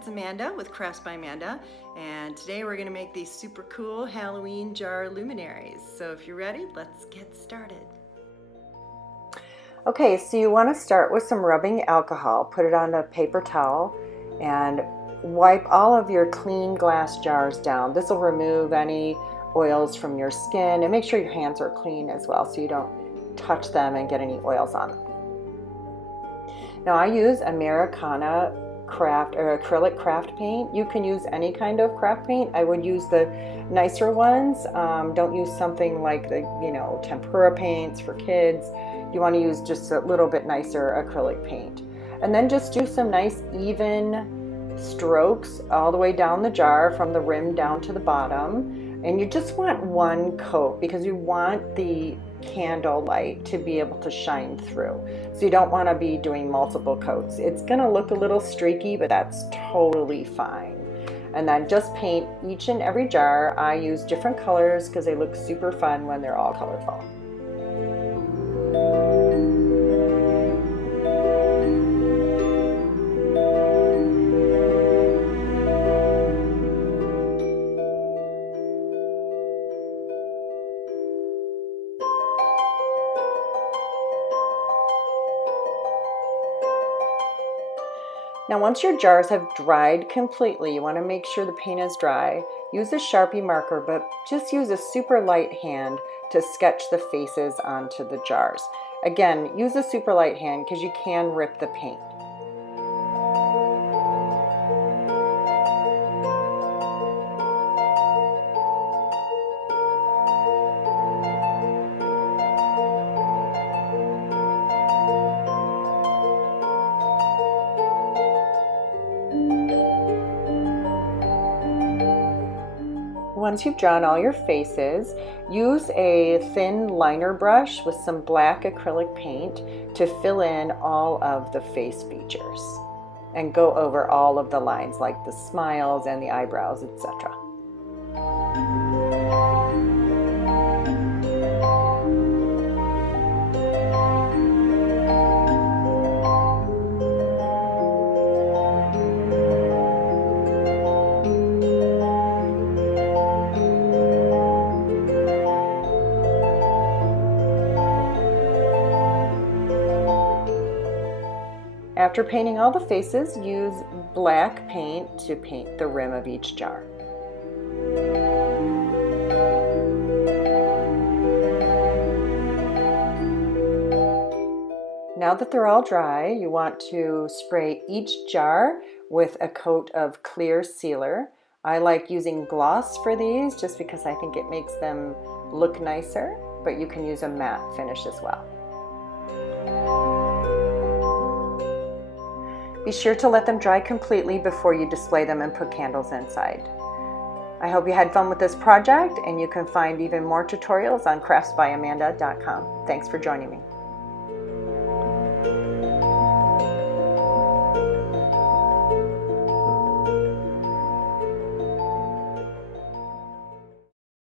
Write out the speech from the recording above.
it's Amanda with Crafts by Amanda, and today we're going to make these super cool Halloween jar luminaries. So if you're ready, let's get started. Okay, so you want to start with some rubbing alcohol. Put it on a paper towel and wipe all of your clean glass jars down. This will remove any oils from your skin, and make sure your hands are clean as well so you don't touch them and get any oils on them. Now I use Americana craft or acrylic craft paint. You can use any kind of craft paint. I would use the nicer ones. Don't use something like the tempera paints for kids. You want to use just a little bit nicer acrylic paint, and then just do some nice even strokes all the way down the jar from the rim down to the bottom. And you just want one coat because you want the candle light to be able to shine through. So you don't want to be doing multiple coats. It's going to look a little streaky, but that's totally fine. And then just paint each and every jar. I use different colors because they look super fun when they're all colorful. Now once your jars have dried completely, you want to make sure the paint is dry. Use a Sharpie marker, but just use a super light hand to sketch the faces onto the jars. Again, use a super light hand because you can rip the paint. Once you've drawn all your faces, use a thin liner brush with some black acrylic paint to fill in all of the face features and go over all of the lines like the smiles and the eyebrows, etc. After painting all the faces, use black paint to paint the rim of each jar. Now that they're all dry, you want to spray each jar with a coat of clear sealer. I like using gloss for these just because I think it makes them look nicer, but you can use a matte finish as well. Be sure to let them dry completely before you display them and put candles inside. I hope you had fun with this project, and you can find even more tutorials on craftsbyamanda.com. Thanks for joining me.